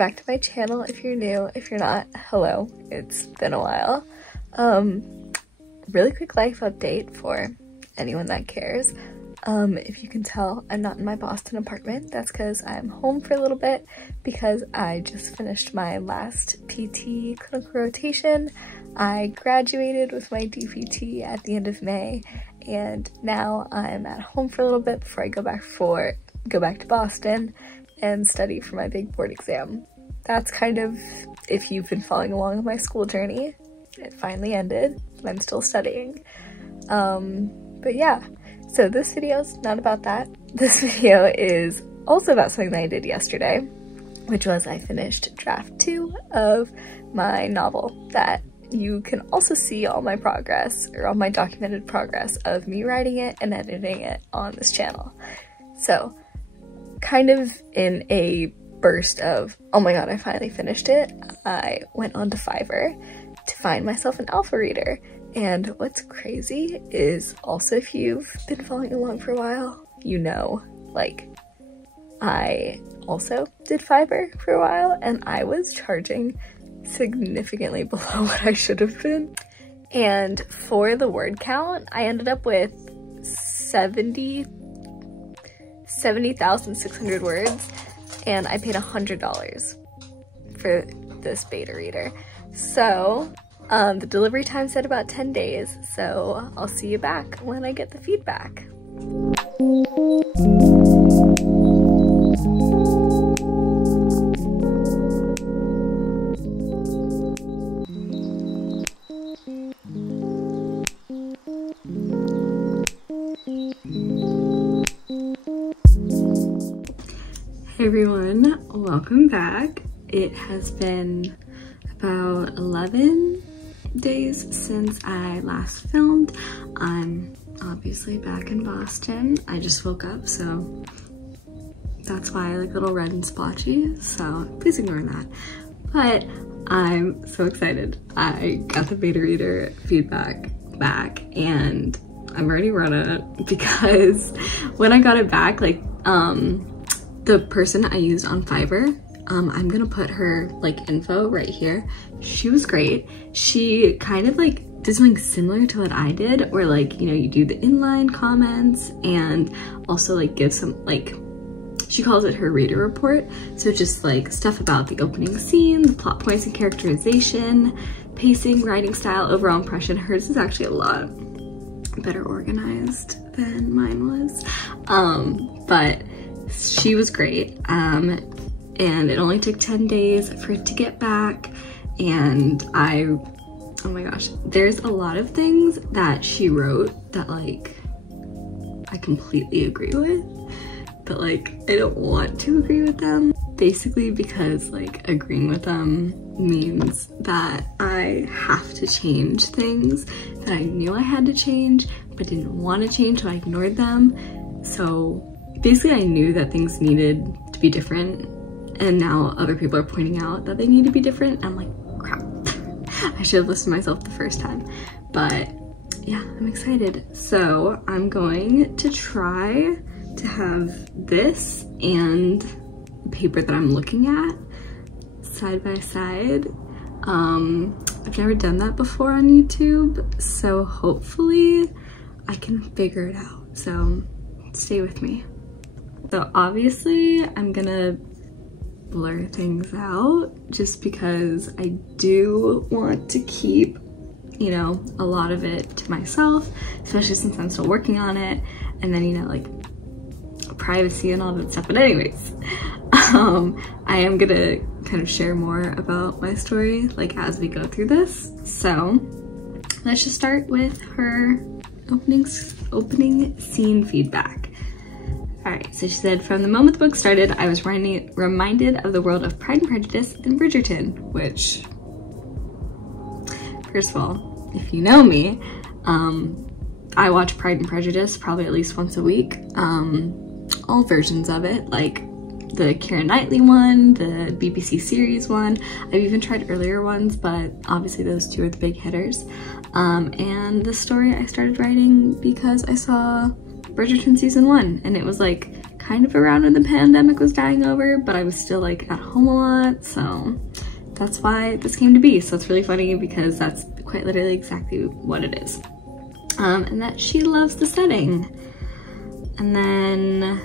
back to my channel if you're new. If you're not, hello, it's been a while. Really quick life update for anyone that cares. If you can tell, I'm not in my Boston apartment. That's because I'm home for a little bit because I just finished my last PT clinical rotation. I graduated with my DPT at the end of May, and now I'm at home for a little bit before I go back to Boston and study for my big board exam. That's kind of, if you've been following along with my school journey, it finally ended, but I'm still studying. But yeah, so this video's not about that. This video is also about something that I did yesterday, which was I finished draft 2 of my novel that you can also see all my progress, or all my documented progress of me writing it and editing it on this channel. So kind of in a burst of, oh my god, I finally finished it, I went onto Fiverr to find myself an alpha reader. And what's crazy is, also if you've been following along for a while, you know, like, I also did Fiverr for a while and I was charging significantly below what I should have been. And for the word count, I ended up with 70,600 words, and I paid $100 for this beta reader. So the delivery time said about 10 days, so I'll see you back when I get the feedback. Hey everyone, welcome back. It has been about 11 days since I last filmed. I'm obviously back in Boston. I just woke up, so that's why I look a little red and splotchy, so please ignore that. But I'm so excited. I got the beta reader feedback back and I've already read it because when I got it back, like, the person I used on Fiverr, I'm gonna put her like info right here. She was great. She kind of like did something similar to what I did, where like, you know, you do the inline comments and also like give some, like, she calls it her reader report. So just like stuff about the opening scene, the plot points and characterization, pacing, writing style, overall impression. Hers is actually a lot better organized than mine was. But she was great. And it only took 10 days for it to get back, and oh my gosh, there's a lot of things that she wrote that like I completely agree with, but like I don't want to agree with them, basically because like agreeing with them means that I have to change things that I knew I had to change but didn't want to change, so I ignored them. So basically I knew that things needed to be different, and now other people are pointing out that they need to be different. I'm like, crap. I should have listened to myself the first time. But yeah, I'm excited. So I'm going to try to have this and the paper that I'm looking at side by side. I've never done that before on YouTube, so hopefully I can figure it out. So stay with me. So obviously I'm gonna blur things out just because I do want to keep, you know, a lot of it to myself, especially since I'm still working on it, and then, you know, like privacy and all that stuff. But anyways, I am gonna kind of share more about my story like as we go through this. So let's just start with her opening scene feedback. Alright, so she said, from the moment the book started, I was reminded of the world of Pride and Prejudice and Bridgerton, which, first of all, if you know me, I watch Pride and Prejudice probably at least once a week. All versions of it, like the Keira Knightley one, the BBC series one. I've even tried earlier ones, but obviously those two are the big hitters. And the story I started writing because I saw Bridgerton season 1, and it was like kind of around when the pandemic was dying over, but I was still like at home a lot, so that's why this came to be. So it's really funny because that's quite literally exactly what it is. And that she loves the setting. And then,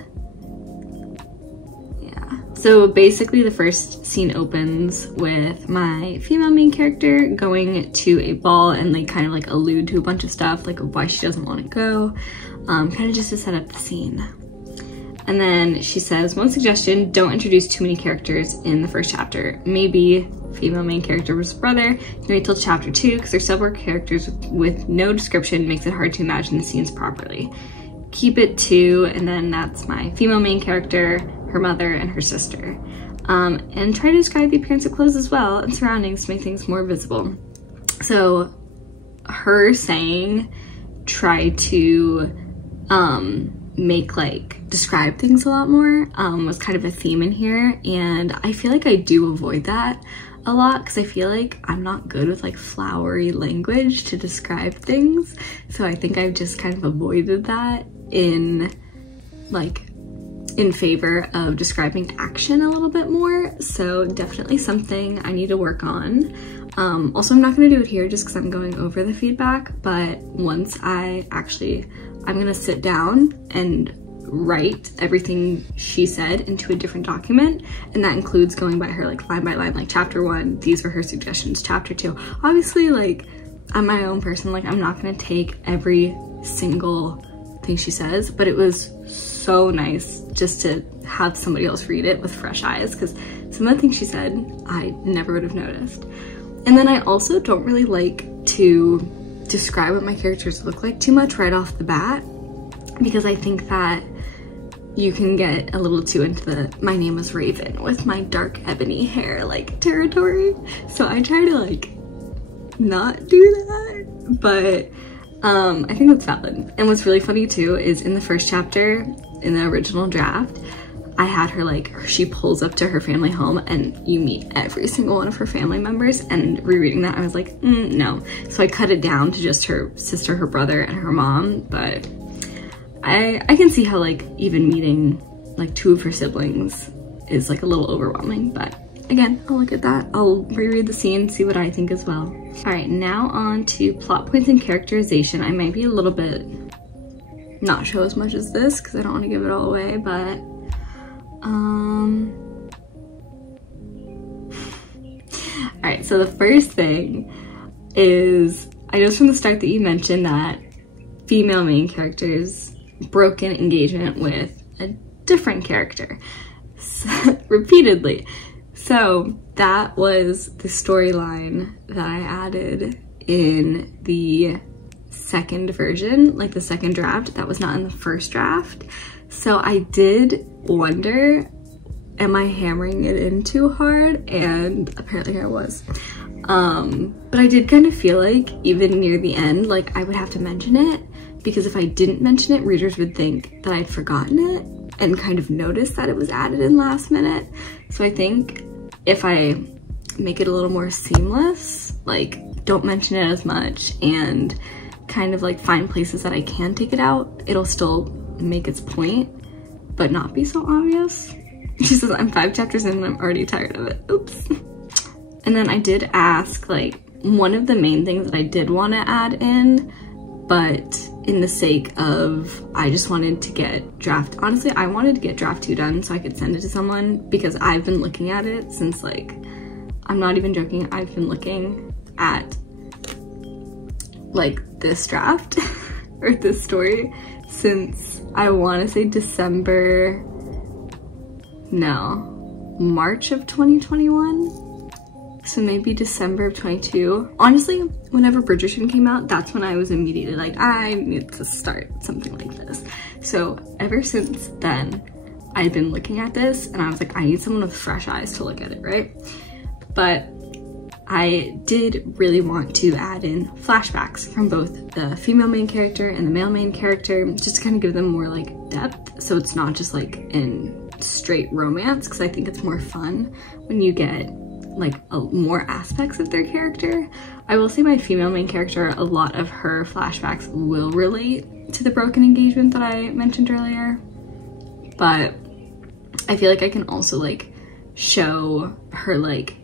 yeah. So basically the first scene opens with my female main character going to a ball, and they kind of like allude to a bunch of stuff, like why she doesn't want to go, kind of just to set up the scene. And then she says, one suggestion, don't introduce too many characters in the first chapter. Maybe female main character was brother. Wait till chapter 2 because there's several characters with no description, makes it hard to imagine the scenes properly. Keep it 2, and then that's my female main character, her mother, and her sister. And try to describe the appearance of clothes as well and surroundings to make things more visible. So her saying try to make like describe things a lot more was kind of a theme in here, and I feel like I do avoid that a lot because I feel like I'm not good with like flowery language to describe things, so I think I've just kind of avoided that in favor of describing action a little bit more. So definitely something I need to work on. Also, I'm not going to do it here just because I'm going over the feedback, but once I'm gonna sit down and write everything she said into a different document, and that includes going by her like line by line, like chapter 1, these were her suggestions, chapter 2. Obviously, like, I'm my own person, like I'm not gonna take every single thing she says, but it was so nice just to have somebody else read it with fresh eyes, because some of the things she said I never would have noticed. And then I also don't really like to describe what my characters look like too much right off the bat, because I think that you can get a little too into the my name is Raven with my dark ebony hair like territory. So I try to like not do that, but I think that's valid. And what's really funny too is in the first chapter, in the original draft, I had her like, she pulls up to her family home and you meet every single one of her family members, and rereading that I was like, no. So I cut it down to just her sister, her brother, and her mom, but I can see how like even meeting like 2 of her siblings is like a little overwhelming, but again, I'll look at that. I'll reread the scene, see what I think as well. All right, now on to plot points and characterization. I might be a little bit, not show as much as this because I don't want to give it all away, but all right, so the first thing is, I noticed from the start that you mentioned that female main characters broke an engagement with a different character repeatedly. So that was the storyline that I added in the second version, like the second draft. That was not in the first draft. So I did wonder, am I hammering it in too hard? And apparently I was. But I did kind of feel like even near the end, like I would have to mention it, because if I didn't mention it, readers would think that I'd forgotten it and kind of notice that it was added in last minute. So I think if I make it a little more seamless, like don't mention it as much and kind of like find places that I can take it out, it'll still make its point, but not be so obvious. She says, I'm 5 chapters in and I'm already tired of it. Oops. And then I did ask, like, one of the main things that I did want to add in, but in the sake of, I just wanted to get draft, honestly, I wanted to get draft 2 done so I could send it to someone, because I've been looking at it since, like, I'm not even joking, I've been looking at, like, this draft, or this story, since I want to say March of 2021. So maybe December of 22. Honestly, whenever Bridgerton came out, that's when I was immediately like, I need to start something like this. So ever since then, I've been looking at this and I was like, I need someone with fresh eyes to look at it, right? But I did really want to add in flashbacks from both the female main character and the male main character, just to kind of give them more like depth. So it's not just like in straight romance, because I think it's more fun when you get like more aspects of their character. I will say my female main character, a lot of her flashbacks will relate to the broken engagement that I mentioned earlier. but I feel like I can also like show her like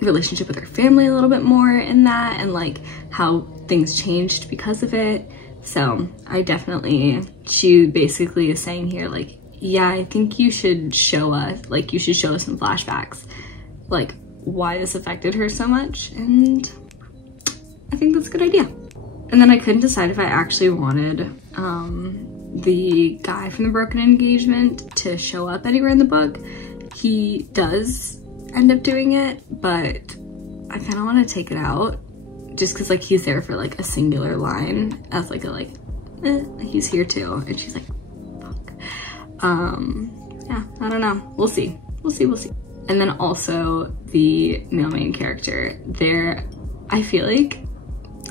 relationship with her family a little bit more in that, and like how things changed because of it. So I definitely, she basically is saying here like, yeah, I think you should show us, like you should show us some flashbacks, like why this affected her so much, and I think that's a good idea. And then I couldn't decide if I actually wanted the guy from the broken engagement to show up anywhere in the book. He does end up doing it, but I kind of want to take it out just because like he's there for like a singular line as like a he's here too, and she's like, fuck. Yeah, I don't know, we'll see. And then also the male main character there, I feel like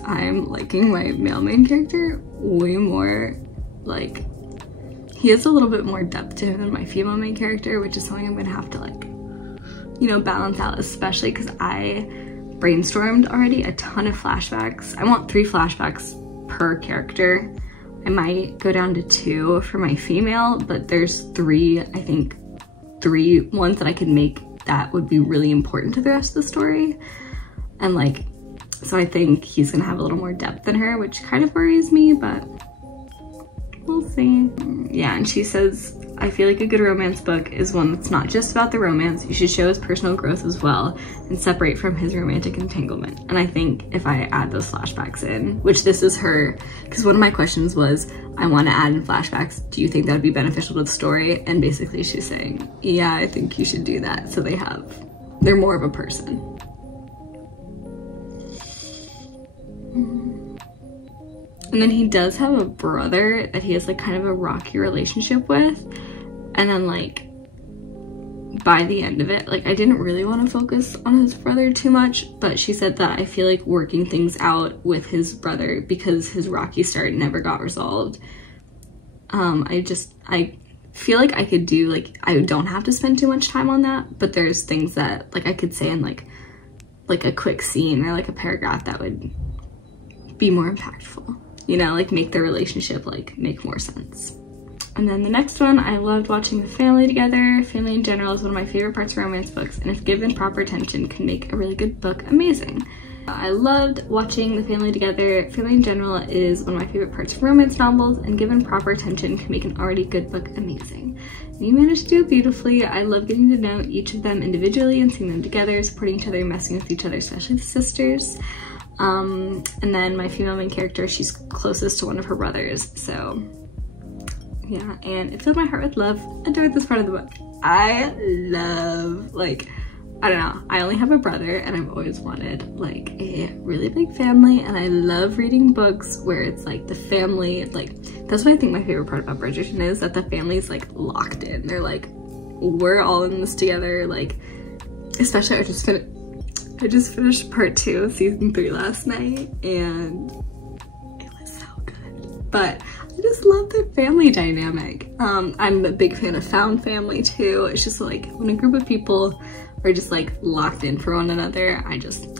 I'm liking my male main character way more. Like, he has a little bit more depth to him than my female main character, which is something I'm gonna have to like, you know, balance out, especially because I brainstormed already a ton of flashbacks. I want 3 flashbacks per character. I might go down to 2 for my female, but there's 3, I think 3 ones that I could make that would be really important to the rest of the story. And like, so I think he's gonna have a little more depth than her, which kind of worries me, but we'll see. Yeah, and she says, I feel like a good romance book is one that's not just about the romance. You should show his personal growth as well and separate from his romantic entanglement. And I think if I add those flashbacks in, which this is her, because one of my questions was, I want to add in flashbacks. Do you think that would be beneficial to the story? And basically she's saying, yeah, I think you should do that. So they're more of a person. And then he does have a brother that he has like kind of a rocky relationship with. And then like by the end of it, like I didn't really want to focus on his brother too much, but she said that I feel like working things out with his brother because his rocky start never got resolved. I feel like I could do, like, I don't have to spend too much time on that, but there's things that like I could say in like a quick scene or like a paragraph that would be more impactful. You know, like make their relationship like make more sense. And then the next one, I loved watching the family together. Family in general is one of my favorite parts of romance books, and if given proper attention can make a really good book amazing. I loved watching the family together. Family in general is one of my favorite parts of romance novels, and given proper attention can make an already good book amazing. And you managed to do it beautifully. I love getting to know each of them individually and seeing them together, supporting each other, messing with each other, especially the sisters. And then my female main character, she's closest to one of her brothers, so yeah, and it filled my heart with love. Adored this part of the book. I love, like, I don't know, I only have a brother and I've always wanted like a really big family, and I love reading books where it's like the family, like, that's what I think my favorite part about Bridgerton is, that the family's like locked in. They're like, we're all in this together. Like, especially I just finished part 2 of season 3 last night, and it was so good. But I just love the family dynamic. I'm a big fan of found family too. It's just like when a group of people are just like locked in for one another, I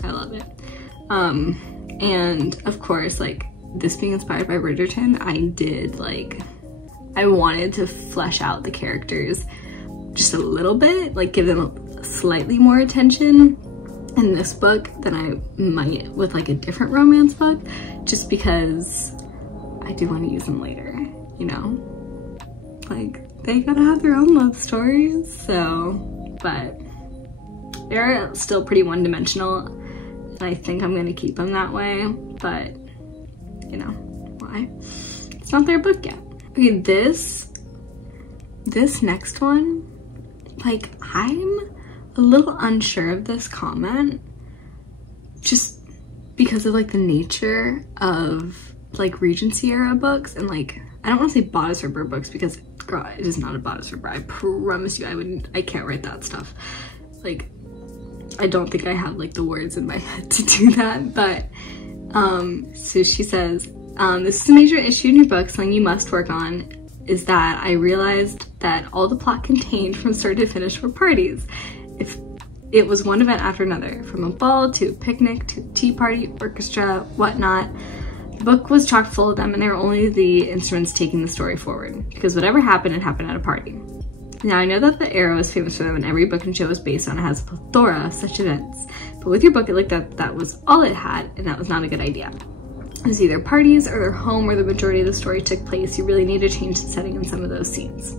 love it. And of course, like this being inspired by Bridgerton, I wanted to flesh out the characters just a little bit, like give them slightly more attention in this book than I might with like a different romance book, just because I do want to use them later, you know? Like, they gotta have their own love stories, so, but they're still pretty one-dimensional, and I think I'm gonna keep them that way, but, you know, why? It's not their book yet. Okay, this next one, like, I'm a little unsure of this comment, just because of like the nature of like Regency era books, and like, I don't want to say bodice ripper books because girl, it is not a bodice ripper. I promise you I can't write that stuff. Like, I don't think I have like the words in my head to do that, but so she says, this is a major issue in your book, something you must work on, is that I realized that all the plot contained from start to finish were parties. If it was one event after another, from a ball to a picnic to a tea party, orchestra, whatnot. The book was chock full of them, and they were only the instruments taking the story forward, because whatever happened, it happened at a party. Now, I know that the Arrow is famous for them and every book and show is based on it has a plethora of such events. But with your book, it looked like that was all it had, and that was not a good idea. It was either parties or their home where the majority of the story took place. You really need to change the setting in some of those scenes.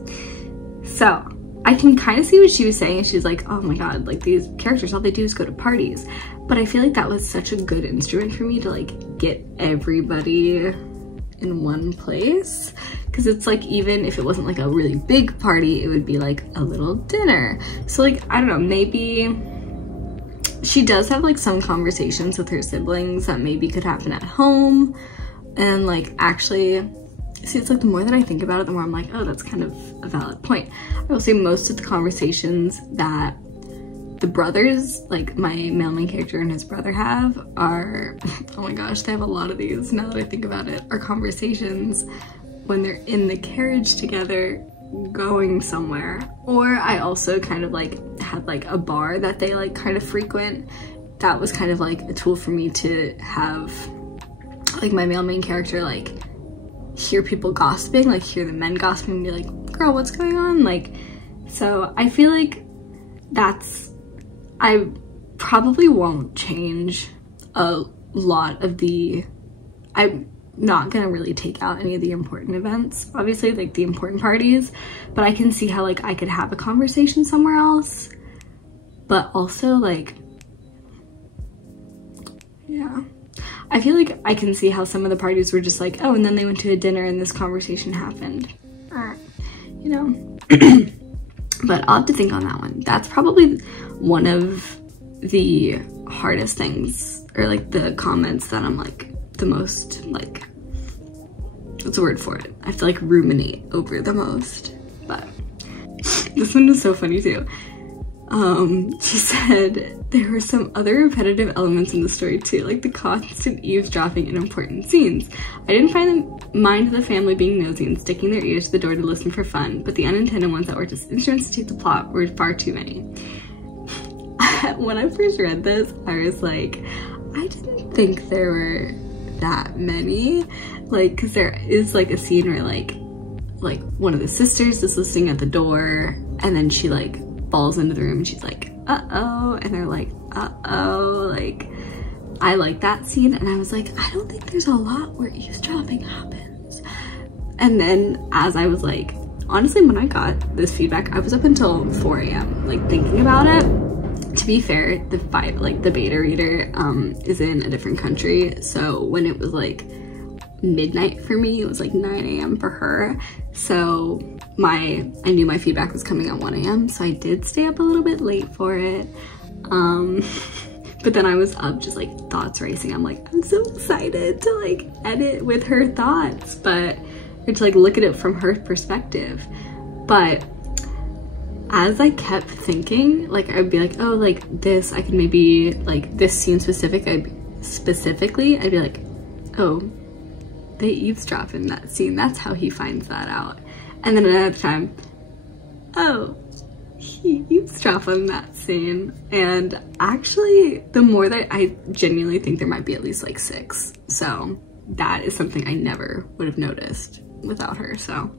So I can kind of see what she was saying. She's like, oh my god, like these characters, all they do is go to parties. But I feel like that was such a good instrument for me to like get everybody in one place. Because it's like, even if it wasn't like a really big party, it would be like a little dinner. So like, I don't know, maybe she does have like some conversations with her siblings that maybe could happen at home. And like, actually, see, it's like the more that I think about it, the more I'm like, oh, that's kind of a valid point. I will say most of the conversations that the brothers, like my male main character and his brother have are, oh my gosh, they have a lot of these now that I think about it, are conversations when they're in the carriage together going somewhere. Or I also kind of like had like a bar that they like kind of frequent. That was kind of like a tool for me to have like my male main character like hear people gossiping, like hear the men gossiping and be like, girl, what's going on? Like, so I feel like I probably won't change a lot of I'm not gonna really take out any of the important events, obviously, like the important parties, but I can see how like I could have a conversation somewhere else, but also like, yeah. I feel like I can see how some of the parties were just like, oh, and then they went to a dinner and this conversation happened. You know? But I'll have to think on that one. That's probably one of the hardest things, or like the comments that I'm like the most like, what's the word for it? I have to like ruminate over the most. But this one is so funny too. She said there were some other repetitive elements in the story too, like the constant eavesdropping in important scenes. I didn't mind the family being nosy and sticking their ears to the door to listen for fun, but the unintended ones that were just instruments to take the plot were far too many. When I first read this, I was like, I didn't think there were that many, like, because there is like a scene where like one of the sisters is listening at the door, and then she like falls into the room and she's like, uh-oh, and they're like, uh-oh. Like, I like that scene, and I was like, I don't think there's a lot where eavesdropping happens. And then as I was like, honestly, when I got this feedback, I was up until 4 a.m. like thinking about it. To be fair, the beta reader is in a different country, so when it was like midnight for me, it was like 9 a.m. for her. So I knew my feedback was coming at 1 a.m. so I did stay up a little bit late for it. But then I was up just like thoughts racing. I'm like, I'm so excited to like edit with her thoughts, or to like look at it from her perspective. But as I kept thinking, like I'd be like, oh, like this, I could maybe like this scene specifically, I'd be like, oh, they eavesdrop in that scene. That's how he finds that out. And then another time, oh, he eavesdrop on that scene. And actually, the more that I genuinely think there might be at least like 6. So that is something I never would have noticed without her, so.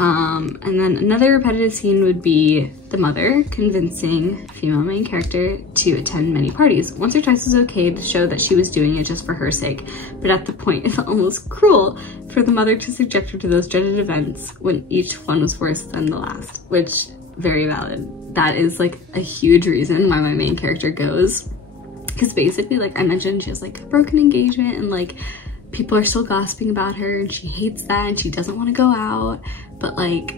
And then another repetitive scene would be the mother convincing female main character to attend many parties. Once or twice was okay to show that she was doing it just for her sake, but at the point it felt almost cruel for the mother to subject her to those dreaded events when each one was worse than the last, which, very valid. That is like a huge reason why my main character goes, because basically, like I mentioned, she has like a broken engagement and like people are still gossiping about her and she hates that and she doesn't want to go out. But like,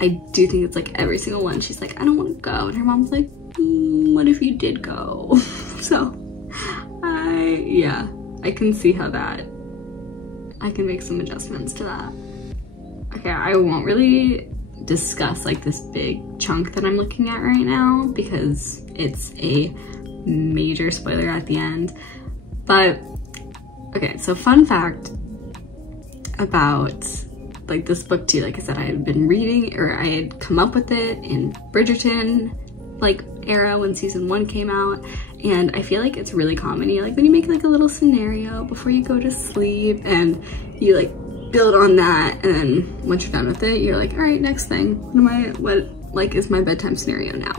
I do think it's like every single one, she's like, I don't want to go. And her mom's like, what if you did go? So yeah, I can see how I can make some adjustments to that. Okay, I won't really discuss like this big chunk that I'm looking at right now because it's a major spoiler at the end. But okay, so fun fact about like this book too, like I said, I had been reading, or I had come up with it in Bridgerton like era when season 1 came out, and I feel like it's really common, like when you make like a little scenario before you go to sleep and you like build on that, and then once you're done with it, you're like, all right, next thing. What like is my bedtime scenario now?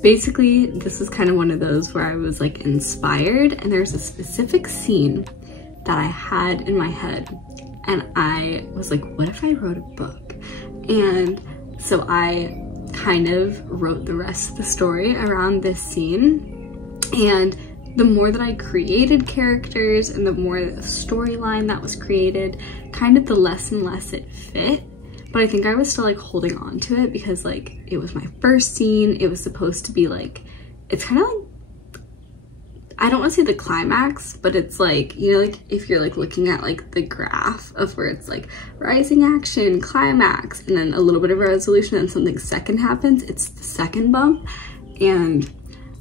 Basically, this is kind of one of those where I was like inspired, and there's a specific scene that I had in my head, and I was like, what if I wrote a book? And so I kind of wrote the rest of the story around this scene. And the more that I created characters and the more the storyline that was created, kind of the less and less it fit. But I think I was still like holding on to it because like it was my first scene. It was supposed to be like, it's kind of like, I don't want to say the climax, but it's like, you know, like if you're like looking at like the graph of where it's like rising action, climax, and then a little bit of a resolution and something second happens, it's the second bump. And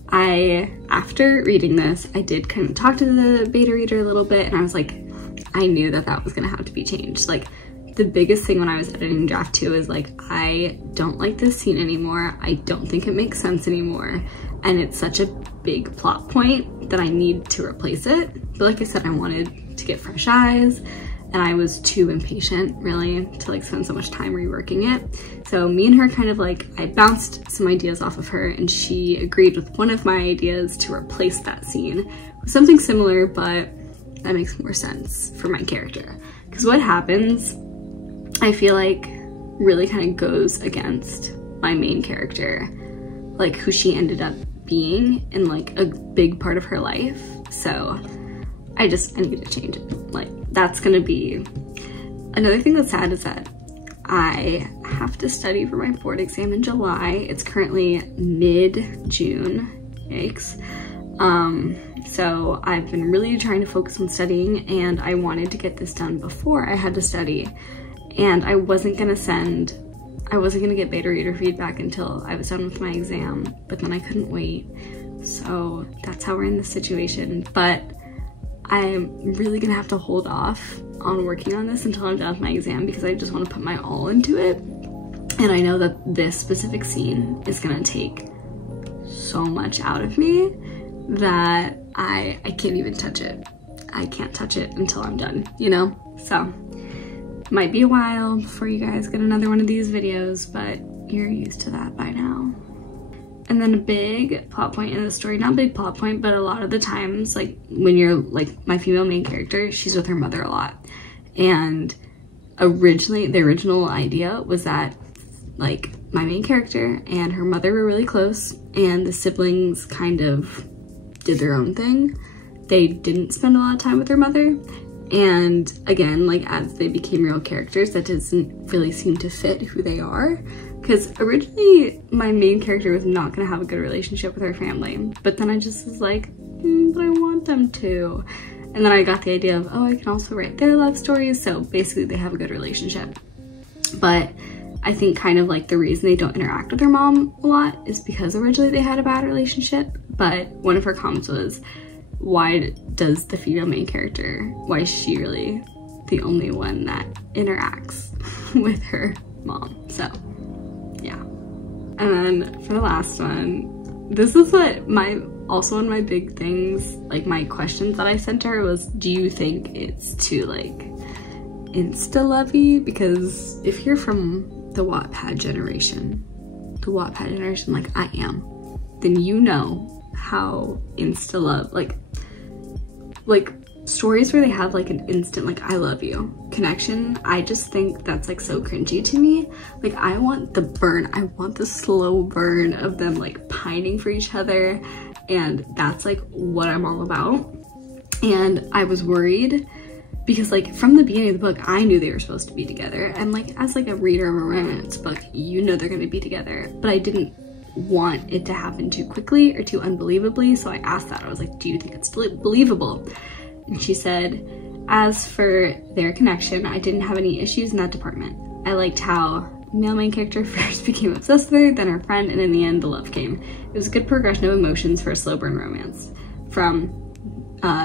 after reading this, I did kind of talk to the beta reader a little bit, and I was like, I knew that that was gonna have to be changed. Like the biggest thing when I was editing draft 2 is like, I don't like this scene anymore. I don't think it makes sense anymore. And it's such a big plot point that I need to replace it. But like I said, I wanted to get fresh eyes, and I was too impatient really to like spend so much time reworking it. So me and her kind of like, I bounced some ideas off of her, and she agreed with one of my ideas to replace that scene with something similar, but that makes more sense for my character. Because what happens, I feel like, really kind of goes against my main character, like who she ended up being in like a big part of her life. So I need to change it. Like that's gonna be another thing that's sad, is that I have to study for my board exam in July. It's currently mid-June, yikes. So I've been really trying to focus on studying, and I wanted to get this done before I had to study. And I wasn't gonna get beta reader feedback until I was done with my exam, but then I couldn't wait. So that's how we're in this situation. But I'm really gonna have to hold off on working on this until I'm done with my exam, because I just want to put my all into it. And I know that this specific scene is gonna take so much out of me that I can't even touch it. I can't touch it until I'm done, you know? So might be a while before you guys get another one of these videos, but you're used to that by now. And then a big plot point in the story, not big plot point, but a lot of the times, like when you're like my female main character, she's with her mother a lot. And originally, the original idea was that like my main character and her mother were really close, and the siblings kind of did their own thing. They didn't spend a lot of time with their mother. And again, like as they became real characters, that doesn't really seem to fit who they are. Because originally my main character was not gonna have a good relationship with her family. But then I just was like, but I want them to. And then I got the idea of, oh, I can also write their love stories. So basically they have a good relationship. But I think kind of like the reason they don't interact with their mom a lot is because originally they had a bad relationship. But one of her comments was, why does the female main character, why is she really the only one that interacts with her mom? So yeah. And then for the last one, this is what also one of my big things, like my questions that I sent her was, do you think it's too like insta-lovey? Because if you're from the Wattpad generation like I am, then you know how insta-love, like stories where they have like an instant like I love you connection, I just think that's like so cringy to me. Like I want the burn, I want the slow burn of them like pining for each other, and that's like what I'm all about. And I was worried because like from the beginning of the book I knew they were supposed to be together, and like as like a reader of a romance book, you know they're gonna be together, but I didn't want it to happen too quickly or too unbelievably. So I asked that, I was like, do you think it's believable? And she said, as for their connection, I didn't have any issues in that department. I liked how male main character first became obsessed with her, then her friend, and in the end the love came. It was a good progression of emotions for a slow burn romance. From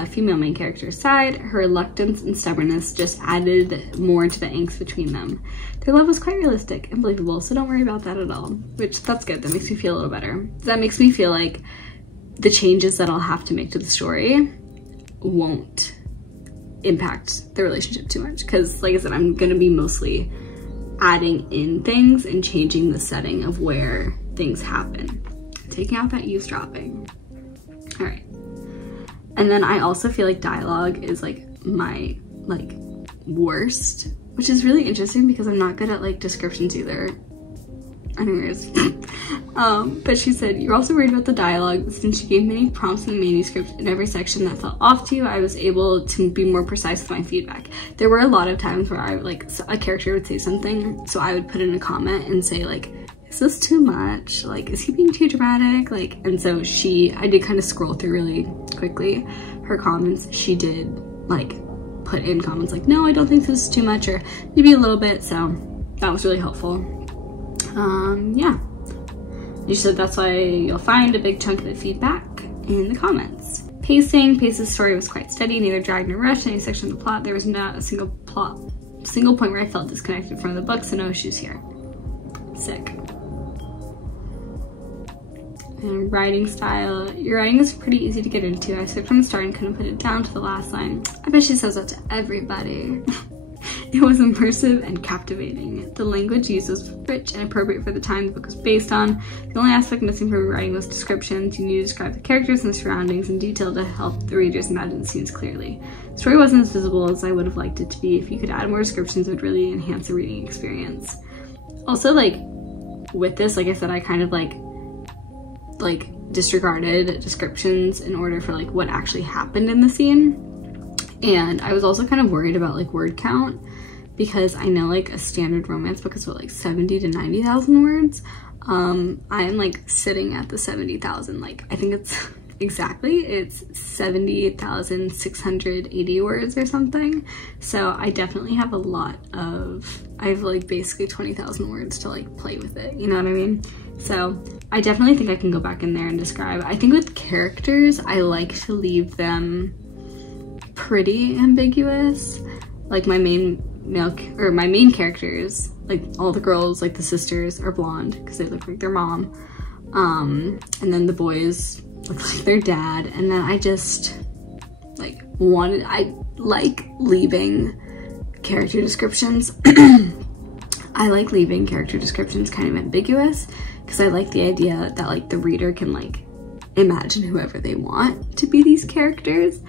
female main character's side, her reluctance and stubbornness just added more to the angst between them. Their love was quite realistic and believable, so don't worry about that at all. Which, that's good, that makes me feel a little better. That makes me feel like the changes that I'll have to make to the story won't impact the relationship too much, because like I said, I'm gonna be mostly adding in things and changing the setting of where things happen, taking out that eavesdropping. All right. And then I also feel like dialogue is like my like worst, which is really interesting because I'm not good at like descriptions either. Anyways, but she said, you're also worried about the dialogue. Since you gave many prompts in the manuscript in every section that felt off to you, I was able to be more precise with my feedback. There were a lot of times where I like a character would say something, so I would put in a comment and say like, is this too much? Like, is he being too dramatic? Like, and so I did kind of scroll through really quickly her comments. She did like put in comments like, no, I don't think this is too much, or maybe a little bit. So that was really helpful. Yeah. You said that's why you'll find a big chunk of the feedback in the comments. Pacing. Pace's story was quite steady, neither dragged nor rushed in any section of the plot. There was not a single point where I felt disconnected from the book, so no issues here. Sick. And writing style. Your writing is pretty easy to get into. I said from the start and couldn't put it down to the last line. I bet she says that to everybody. It was immersive and captivating. The language used was rich and appropriate for the time the book was based on. The only aspect missing from writing was descriptions. You need to describe the characters and the surroundings in detail to help the readers imagine the scenes clearly. The story wasn't as visible as I would have liked it to be. If you could add more descriptions, it would really enhance the reading experience. Also, like, with this, like I said, I kind of like disregarded descriptions in order for like what actually happened in the scene. And I was also kind of worried about like word count, because I know like a standard romance book is what, like 70 to 90,000 words. I am like sitting at the 70,000. Like I think it's it's 70,680 words or something. So I definitely have I have like basically 20,000 words to like play with it, you know what I mean? So I definitely think I can go back in there and describe. I think with characters, I like to leave them pretty ambiguous. Like my main characters, like all the girls, like the sisters, are blonde because they look like their mom, and then the boys look like their dad. And then I just like I like leaving character descriptions I like leaving character descriptions kind of ambiguous because I like the idea that like the reader can like imagine whoever they want to be these characters.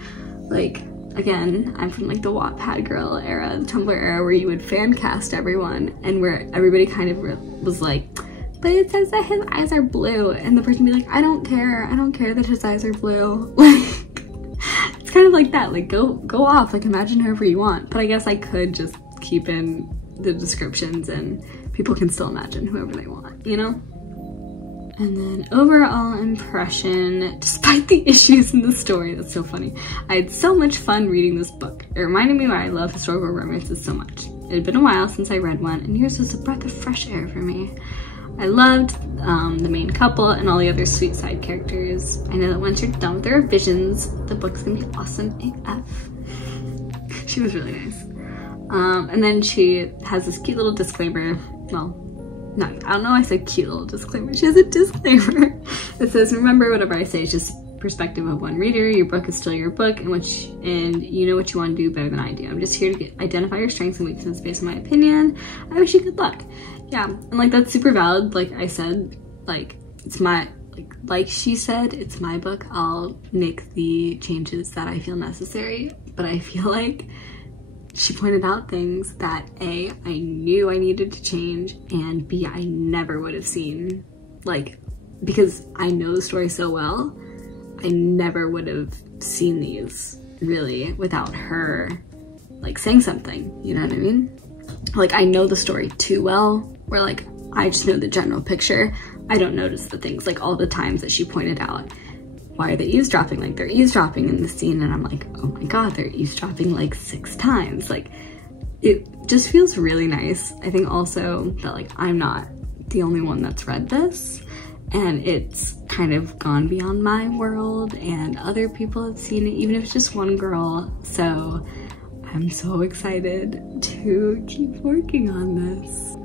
Like, again, I'm from like the Wattpad girl era, the Tumblr era, where you would fan cast everyone and where everybody kind of was like, but it says that his eyes are blue, and the person would be like, I don't care that his eyes are blue. Like, it's kind of like that, like go off, like imagine whoever you want. But I guess I could just keep in the descriptions and people can still imagine whoever they want, you know? And then overall impression, despite the issues in the story, that's so funny. I had so much fun reading this book. It reminded me why I love historical romances so much. It had been a while since I read one, and yours was a breath of fresh air for me. I loved the main couple and all the other sweet side characters. I know that once you're done with their revisions, the book's gonna be awesome AF. She was really nice. And then she has this cute little disclaimer. Well, no, I don't know why I said cute little disclaimer. She has a disclaimer that says, remember, whatever I say is just perspective of one reader. Your book is still your book, and you know what you want to do better than I do. I'm just here to identify your strengths and weaknesses based on my opinion. I wish you good luck. Yeah, and like that's super valid. Like I said, like it's my, like she said, it's my book. I'll make the changes that I feel necessary, but I feel like she pointed out things that A, I knew I needed to change, and B, I never would have seen, like, because I know the story so well, I never would have seen these really without her like saying something, you know what I mean? Like I know the story too well, where like I just know the general picture. I don't notice the things, like all the times that she pointed out. Why are they eavesdropping? Like they're eavesdropping in the scene, and I'm like, oh my god, they're eavesdropping like 6 times. Like it just feels really nice. I think also that like I'm not the only one that's read this, and it's kind of gone beyond my world, and other people have seen it, even if it's just one girl. So I'm so excited to keep working on this.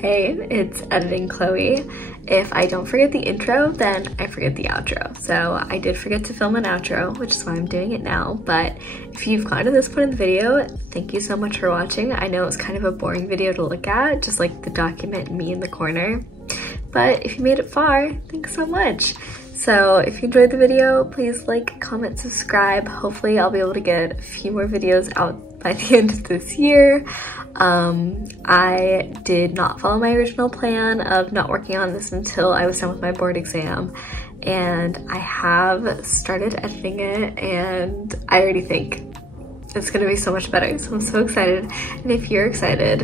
Hey, it's Editing Chloe. If I don't forget the intro, then I forget the outro. So I did forget to film an outro, which is why I'm doing it now. But if you've gotten to this point in the video, thank you so much for watching. I know it's kind of a boring video to look at, just like the document me in the corner. But if you made it far, thanks so much. So if you enjoyed the video, please like, comment, subscribe. Hopefully I'll be able to get a few more videos out by the end of this year. I did not follow my original plan of not working on this until I was done with my board exam, and I have started editing it and I already think it's gonna be so much better. So I'm so excited, and if you're excited,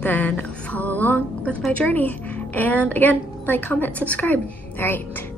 then follow along with my journey. And again, like, comment, subscribe. All right.